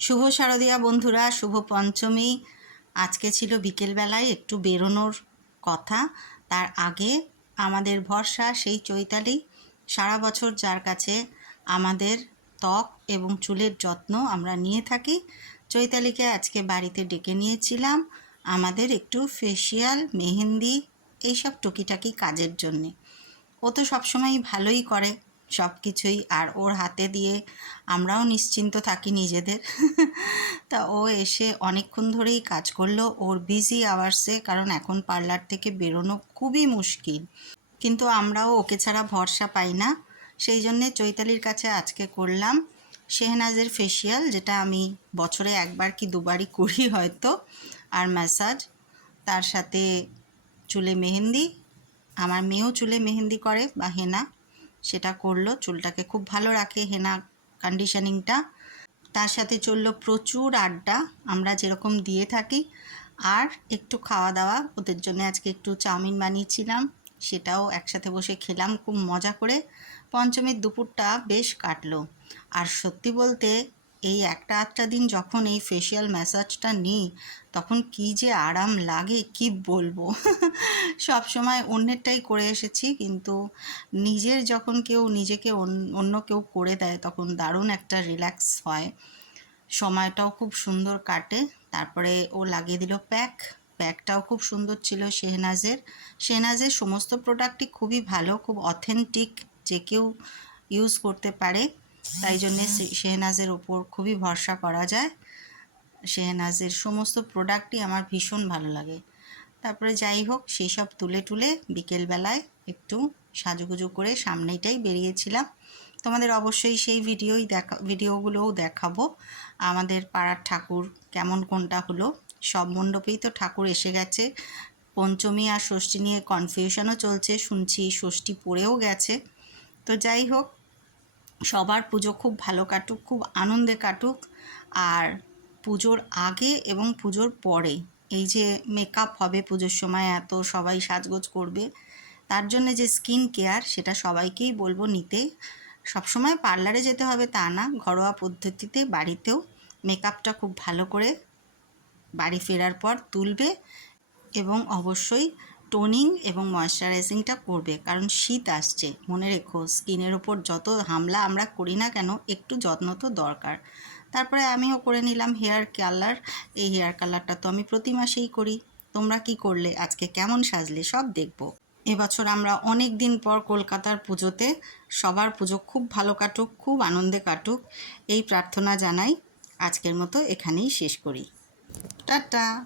শুভ শারদীয়া বন্ধুরা, শুভ পঞ্চমী। আজকে ছিল বিকেলবেলায় একটু বেরোনোর কথা। তার আগে আমাদের ভরসা, সেই চৈতালি। সারা বছর যার কাছে আমাদের ত্বক এবং চুলের যত্ন আমরা নিয়ে থাকি, চৈতালিকে আজকে বাড়িতে ডেকে নিয়েছিলাম আমাদের একটু ফেসিয়াল মেহেন্দি, এইসব টুকিটাকি কাজের জন্যে। ও তো সবসময়ই ভালোই করে। সব কিছুই আর ওর হাতে দিয়ে আমরাও নিশ্চিন্ত থাকি নিজেদের। তা ও এসে অনেকক্ষণ ধরেই কাজ করল। ওর বিজি আওয়ার্সে কারণ এখন পার্লার থেকে বেরোনো খুবই মুশকিল। কিন্তু আমরাও ওকে ছাড়া ভরসা পাই না। সেই জন্যে চৈতালির কাছে আজকে করলাম শেহনাজের ফেসিয়াল যেটা আমি বছরে একবার কি দুবারই করি হয়তো, আর ম্যাসাজ তার সাথে চুলে মেহেন্দি। আমার মেয়েও চুলে মেহেন্দি করে, বা হেনা। সেটা করল, চুলটাকে খুব ভালো রাখে হেনা কন্ডিশনিংটা তার সাথে চলল প্রচুর আড্ডা, আমরা যেরকম দিয়ে থাকি। আর একটু খাওয়া দাওয়া, ওদের জন্য আজকে একটু চাউমিন বানিয়েছিলাম, সেটাও একসাথে বসে খেলাম, খুব মজা করে। পঞ্চমীর দুপুরটা বেশ কাটলো। আর সত্যি বলতে এই একটা আধটা দিন যখন এই ফেশিয়াল ম্যাসাজটা নিই, তখন কি যে আরাম লাগে, কি বলব? সব সময় অন্যেরটাই করে এসেছি, কিন্তু নিজের যখন কেউ নিজেকে অন- অন্য কেউ করে দেয়, তখন দারুণ একটা রিল্যাক্স হয়। সময়টাও খুব সুন্দর কাটে, তারপরে ও লাগিয়ে দিল প্যাক প্যাকটাও খুব সুন্দর ছিল শেহনাজের। শেহনাজের সমস্ত প্রোডাক্টই খুবই ভালো, খুব অথেন্টিক যে কেউ ইউজ করতে পারে। তাই জন্যে শেহনাজের ওপর খুবই ভরসা করা যায়। শেহনাজের সমস্ত প্রোডাক্টই আমার ভীষণ ভালো লাগে। তারপরে যাই হোক সেই সব তুলে টুলে বিকেলবেলায় একটু সাজুগুজু করে সামনেটাই বেরিয়েছিলাম। তোমাদের অবশ্যই সেই ভিডিওই দেখা, ভিডিওগুলোও দেখাবো। আমাদের পাড়ার ঠাকুর কেমন কোনটা হলো, সব মণ্ডপেই তো ঠাকুর এসে গেছে। পঞ্চমী আর ষষ্ঠী নিয়ে কনফিউশনও চলছে, শুনছি ষষ্ঠী পড়েও গেছে। তো যাই হোক সবার পুজো খুব ভালো কাটুক, খুব আনন্দে কাটুক। আর পুজোর আগে এবং পুজোর পরে এই যে মেকআপ হবে পুজোর সময়, এত সবাই সাজগোজ করবে, তার জন্য যে স্কিন কেয়ার সেটা সবাইকেই বলব নিতে। সবসময় পার্লারে যেতে হবে তা না, ঘরোয়া পদ্ধতিতে বাড়িতেও মেকআপটা খুব ভালো করে বাড়ি ফেরার পর তুলবে এবং অবশ্যই টোনিং এবং ময়শ্চারাইজিংটা করবে, কারণ শীত আসছে। মনে রেখো, স্কিনের ওপর যত হামলা আমরা করি না কেন, একটু যত্ন তো দরকার। তারপরে আমিও করে নিলাম হেয়ার কালার। এই হেয়ার কালারটা তো আমি প্রতি মাসেই করি। তোমরা কি করলে? আজকে কেমন সাজলে? সব দেখব। এবছর আমরা অনেক দিন পর কলকাতার পুজোতে, সবার পুজো খুব ভালো কাটুক, খুব আনন্দে কাটুক। এই প্রার্থনা জানাই। আজকের মতো এখানেই শেষ করি। টাটা!